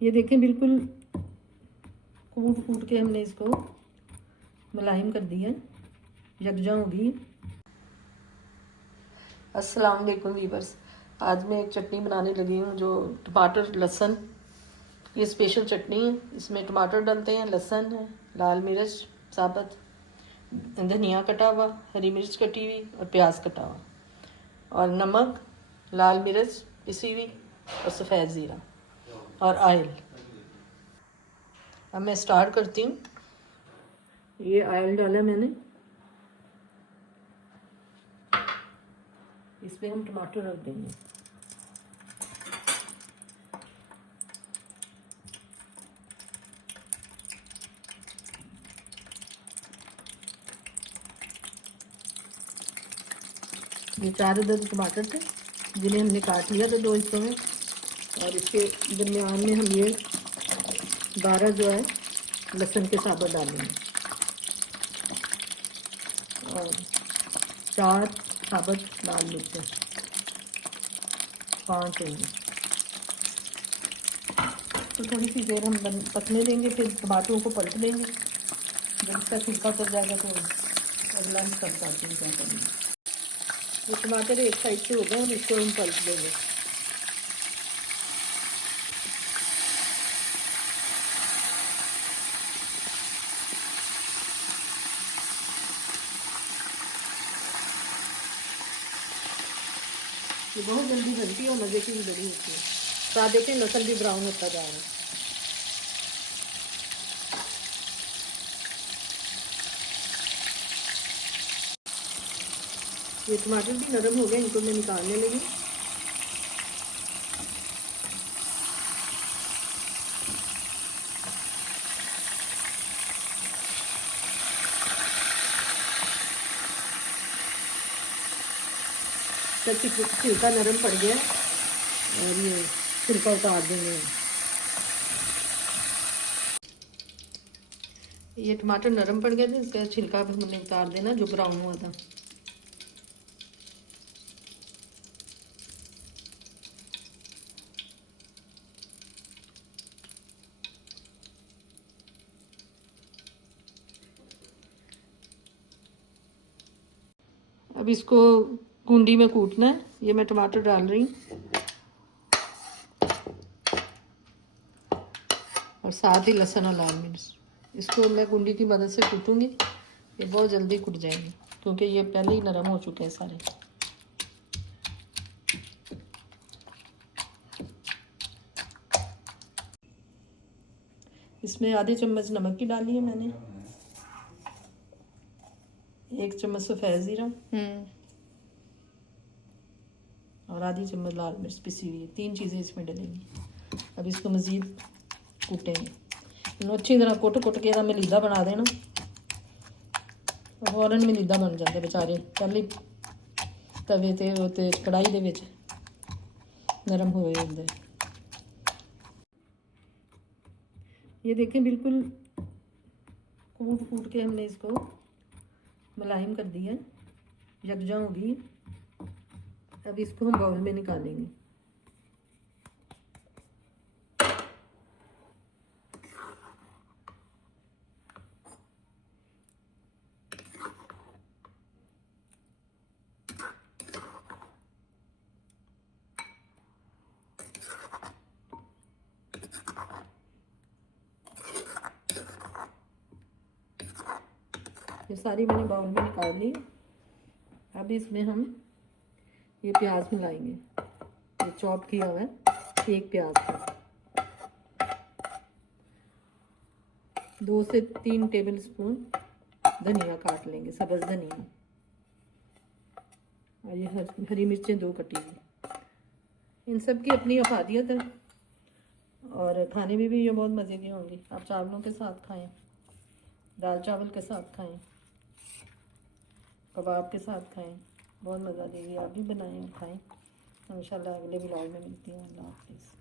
ये देखें बिल्कुल कूट कूट के हमने इसको मुलायम कर दिया, यकजा होगी। अस्सलाम वालेकुम वीवर्स, आज मैं एक चटनी बनाने लगी हूँ जो टमाटर लहसुन, ये स्पेशल चटनी है। इसमें टमाटर डलते हैं, लहसुन है, लाल मिर्च साबुत, धनिया कटा हुआ, हरी मिर्च कटी हुई और प्याज कटा हुआ, और नमक, लाल मिर्च पिसी हुई और सफ़ेद ज़ीरा और ऑयल। अब मैं स्टार्ट करती हूँ। ये ऑयल डाला मैंने, इसमें हम टमाटर रख देंगे। ये 4 अदद टमाटर थे जिन्हें हमने काट लिया था 2 हिस्सों में, और इसके दरमियान में हम ये 12 जो है लहसुन के साबुत डालेंगे और 4 साबुत लाल मिर्च, 5 होंगे। तो थोड़ी सी देर हम पकने देंगे, फिर टमाटरों को पलट देंगे। जब इसका छिलका उतर जाएगा तो अगला हम सब डालते हैं क्या करेंगे। ये टमाटर एक साइड से हो गए, हम इसको हम पलट देंगे। ये बहुत जल्दी बनती है और मज़े की भी बड़ी होती है। तो आप देखें लहसुन भी ब्राउन होता जा रहा है। ये टमाटर भी नरम हो गए, इनको मैं निकालने लगी। छिलका नरम पड़ गया और ये छिलका उतार देंगे। ये टमाटर नरम पड़ गए थे, इसका छिलका भी हमने उतार देना जो ब्राउन हुआ था। अब इसको कुंडी में कूटना है। ये मैं टमाटर डाल रही हूँ और साथ ही लहसुन और लाल मिर्च। इसको मैं कुंडी की मदद से कूटूंगी, ये बहुत जल्दी कूट जाएंगे क्योंकि ये पहले ही नरम हो चुके हैं सारे। इसमें आधे चम्मच नमक की डाली है मैंने, 1 चम्मच सफ़ेद ज़ीरा और आधी चम्मच लाल मिर्च पिसी हुई है। 3 चीज़ें इसमें डलेंगी। अब इसको मज़ीद कूटेंगे। इन्हों अच्छी तरह कुट कुट के मलीदा बना देना। फौरन मलीदा बन जाते बेचारे, पहले तवे ते होते कढ़ाई दे विच नरम हुए होंगे। ये देखें बिल्कुल कूट कूट के हमने इसको मुलायम कर दिया, यकजा होगी। अब इसको हम बाउल में निकालेंगे। ये सारी मैंने बाउल में निकाल ली। अब इसमें हम ये प्याज मिलाएंगे, ये चॉप किया हुआ है 1 प्याज का। 2 से 3 टेबल स्पून धनिया काट लेंगे, सब्ज़ धनिया, और ये हरी मिर्चें 2 कटी हुई। इन सब की अपनी अफादियत है और खाने में भी ये बहुत मज़े की होंगी। आप चावलों के साथ खाएं, दाल चावल के साथ खाएं, कबाब के साथ खाएं, बहुत मज़ा देगी। आप भी बनाएं और खाएं। इंशाल्लाह अगले व्लॉग में मिलती हूँ। अल्लाह हाफ़िज़।